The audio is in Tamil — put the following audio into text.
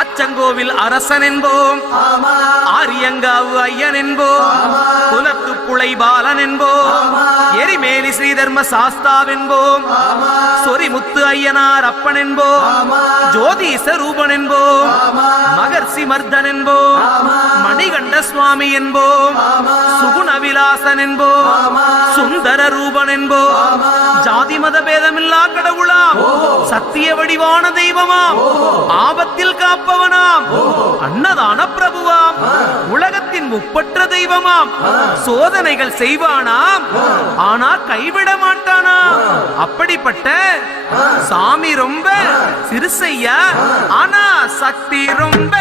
அச்சங்கோவில் அரசன் என்போம், ஆரியங்காவு ஐயன் என்போம், குலத்து புளை பாலன் என்போம், எரிமேலி ஸ்ரீதர்ம சாஸ்தாவென்போம், சொரிமுத்து ஐயனார் அப்பன் என்போம், ஜோதிச ரூபன் என்போம், மகர்ஷி மர்தன் என்போம், மணிகண்ட சுவாமி என்போம், சுகுண விலாசன் என்போம், சுந்தர ரூபன் என்போம், ஜாதி மத பேதமில்லா கடவுளாம், சத்திய வடிவான தெய்வமாம், ஆபத்தில் காப்பவனாம், அன்னதான பிரபுவாம், உலகத்தின் முப்பற்ற தெய்வமாம், சோதனைகள் செய்வானாம் ஆனா கைவிட மாட்டானாம். அப்படிப்பட்ட சாமி ரொம்ப சிறுசையா, ஆனா சக்தி ரொம்ப